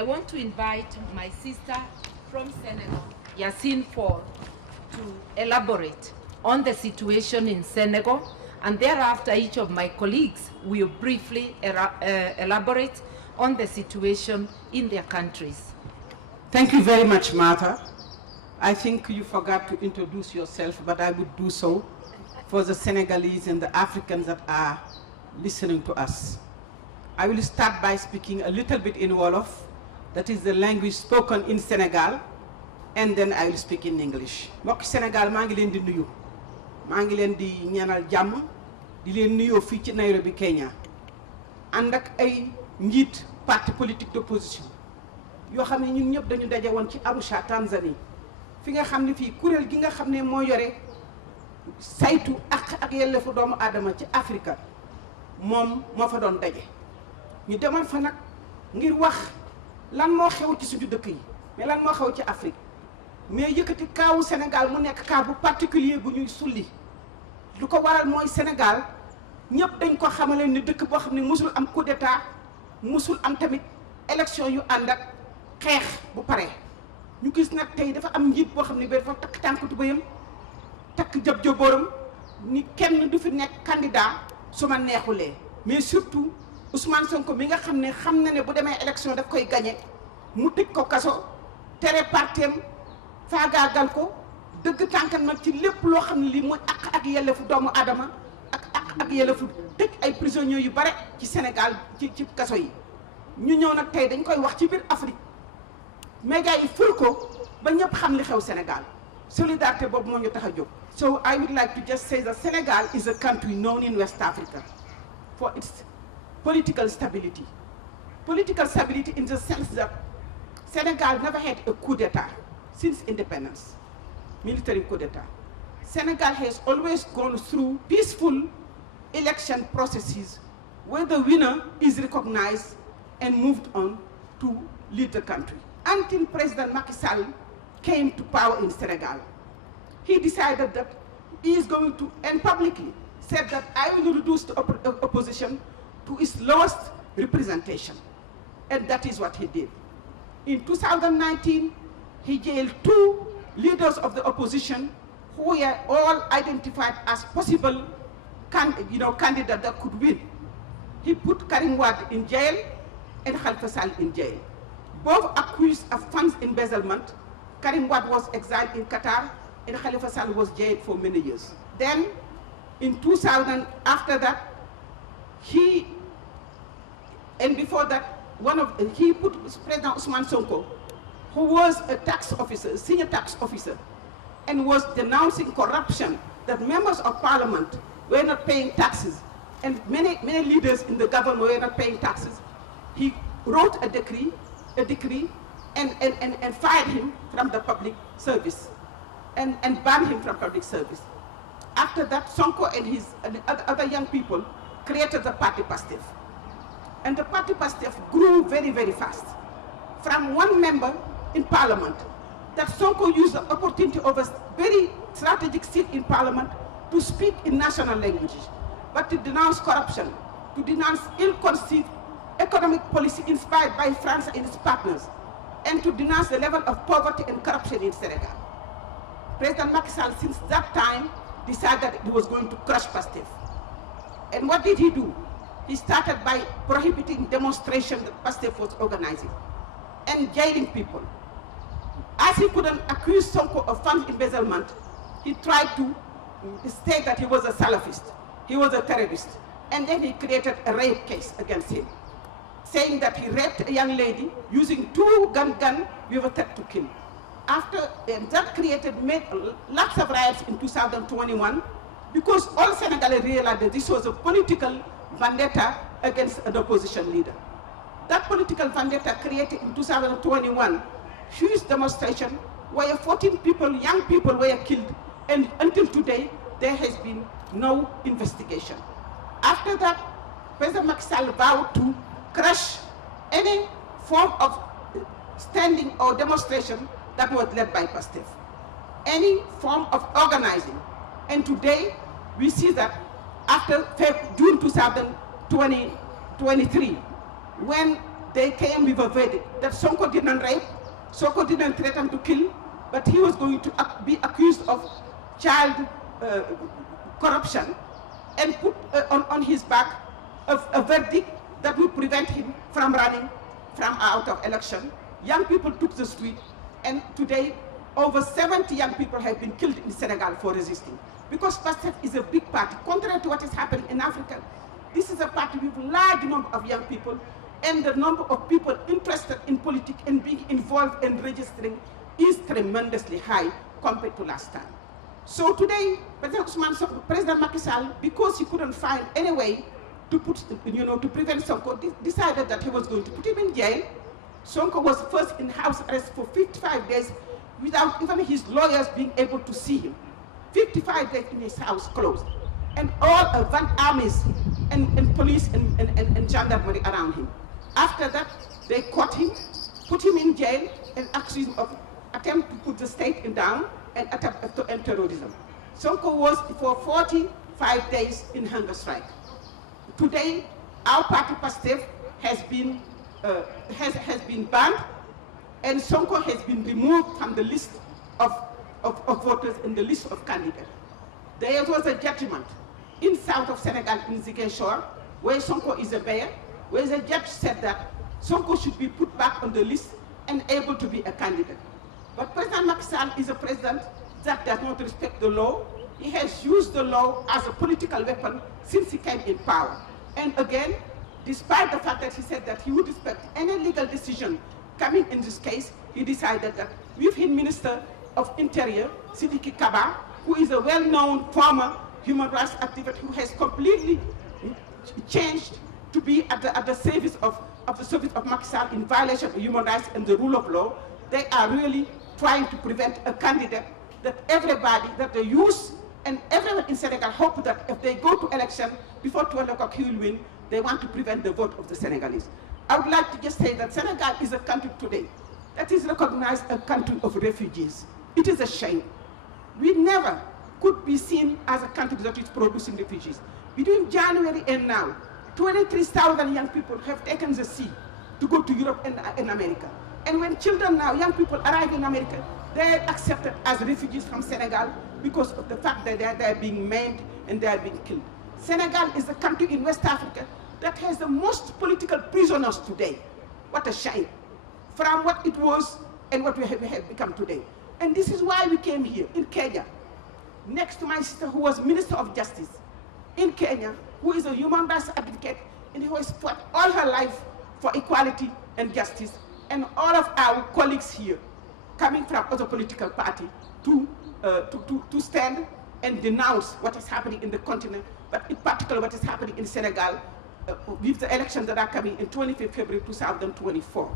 I want to invite my sister from Senegal, Yassine Fall, to elaborate on the situation in Senegal, and thereafter each of my colleagues will briefly elaborate on the situation in their countries. Thank you very much, Martha. I think you forgot to introduce yourself, but I would do so for the Senegalese and the Africans that are listening to us. I will start by speaking a little bit in Wolof, that is the language spoken in Senegal, and then I will speak in English. Mbokk Sénégal maa ngi leen di nuyu maa ngi leen di ñaanal jàmm di leen nuyoo fii ci Nairobi, Kenya ànd ak ay njiit parti politique d'opposition yoo xam ne ñun ñëpp dañu daje woon ci Arusha, Tanzanie, fi nga xam ne fii kuréel gi nga xam ne moo yore saytu ak yelleefu doomu aadama ci Afrique moom moo fa doon daje. ñu demal fa nag ngir wax lan moo xew ci suñu dëkk yi mais lan moo xew ci Afrique mais yëkkati kaawu Sénégal mu nekk cas bu particulier bu ñuy sulli lu ko waral mooy Sénégal ñëpp dañ ko xamale ni dëkk boo xam ne musul am coup d'état musul am tamit élection yu ànd ak xeex bu pare. ñu gis nag tey dafa am njiit boo xam ne dafa takk tànk tubéyam takk jëb jëbooram ni kenn du fi nekk candidat su ma neexulee mais surtout Ousmane Sonko mi nga xam ne bu demee élection daf koy gagné mu tëj ko kaso tere partem faagaagal ko dëgg tànkam nag ci lépp loo xam ne lii mooy ak yelleefu doomu aadama ak yelleefu tëj ay prisonniers yu bare ci Sénégal ci kaso yi. ñu ñëw nag tey dañ koy wax ci biir Afrique média yi ful ko ba ñëpp xam li xew Sénégal solidarité boobu moo ñu tax a jóg. So I would like to just say that Senegal is a country known in West Africa for its political stability. Political stability in the sense that Senegal never had a coup d'etat since independence, military coup d'etat. Senegal has always gone through peaceful election processes where the winner is recognized and moved on to lead the country. Until President Macky Sall came to power in Senegal, he decided that he is going to, and publicly said that I will reduce the opposition to its lowest representation. And that is what he did. In 2019, he jailed 2 leaders of the opposition who were all identified as possible candidates that could win. He put Karim Wade in jail and Khalifa Sall in jail. Both accused of funds embezzlement. Karim Wade was exiled in Qatar and Khalifa Sall was jailed for many years. Then in 2000, after that, before that, he put President Ousmane Sonko, who was a tax officer, senior tax officer, and was denouncing corruption, that members of parliament were not paying taxes, and many leaders in the government were not paying taxes. He wrote a decree and fired him from the public service and banned him from public service. After that, Sonko and his other young people created the party PASTEF. And the party PASTEF grew very, very fast. From one member in parliament, that Sonko used the opportunity of a very strategic seat in parliament to speak in national languages, but to denounce corruption, to denounce ill-conceived economic policy inspired by France and its partners, and to denounce the level of poverty and corruption in Senegal. President Macky Sall, since that time, decided that he was going to crush PASTEF. And what did he do? He started by prohibiting demonstrations that PASTEF was organizing and jailing people. As he couldn't accuse Sonko of fund embezzlement, he tried to state that he was a Salafist, he was a terrorist, and then he created a rape case against him, saying that he raped a young lady using 2 guns with a threat to kill. After that made lots of riots in 2021, because all Senegalese realized that this was a political vendetta against an opposition leader. That political vendetta created in 2021 huge demonstration where 14 people, young people, were killed, and until today there has been no investigation. After that, President Macky Sall vowed to crush any form of standing or demonstration that was led by PASTEF, any form of organizing. And today, we see that after June 2023, when they came with a verdict that Sonko didn't rape, Sonko didn't threaten to kill, but he was going to be accused of child corruption, and put on his back a verdict that would prevent him from running from out of election. Young people took the street, and today over 70 young people have been killed in Senegal for resisting. Because PASTEF is a big party, contrary to what is happening in Africa. This is a party with a large number of young people, and the number of people interested in politics and being involved in registering is tremendously high compared to last time. So today, President Macky Sall, because he couldn't find any way to put, to prevent Sonko, decided that he was going to put him in jail. Sonko was first in house arrest for 55 days without even his lawyers being able to see him. 55 days in his house closed. And all armies and police and gendarmerie around him. After that, they caught him, put him in jail, and accused him of attempt to put the state down and attempt to end terrorism. Sonko was for 45 days in hunger strike. Today, our party PASTEF has been banned, and Sonko has been removed from the list of voters and the list of candidates. There was a judgment in south of Senegal, in Ziguinchor, where Sonko is a mayor, where the judge said that Sonko should be put back on the list and able to be a candidate. But President Macky Sall is a president that does not respect the law. He has used the law as a political weapon since he came in power. And again, despite the fact that he said that he would respect any legal decision coming in this case, he decided that with his Minister of Interior, Sidiki Kaba, who is a well-known former human rights activist who has completely changed to be at the service of Macky Sall in violation of human rights and the rule of law, they are really trying to prevent a candidate that everybody, that the youth and everyone in Senegal hope that if they go to election before 12 o'clock he will win. They want to prevent the vote of the Senegalese. I would like to just say that Senegal is a country today that is recognized a country of refugees. It is a shame. We never could be seen as a country that is producing refugees. Between January and now, 23,000 young people have taken the sea to go to Europe and America. And when children now, young people arrive in America, they are accepted as refugees from Senegal because of the fact that they are being maimed and they are being killed. Senegal is a country in West Africa that has the most political prisoners today. What a shame. From what it was and what we have become today. And this is why we came here in Kenya, next to my sister who was Minister of Justice in Kenya, who is a human rights advocate and who has fought all her life for equality and justice, and all of our colleagues here coming from other political parties to stand and denounce what is happening in the continent, but in particular what is happening in Senegal with the elections that are coming in 25th February 2024.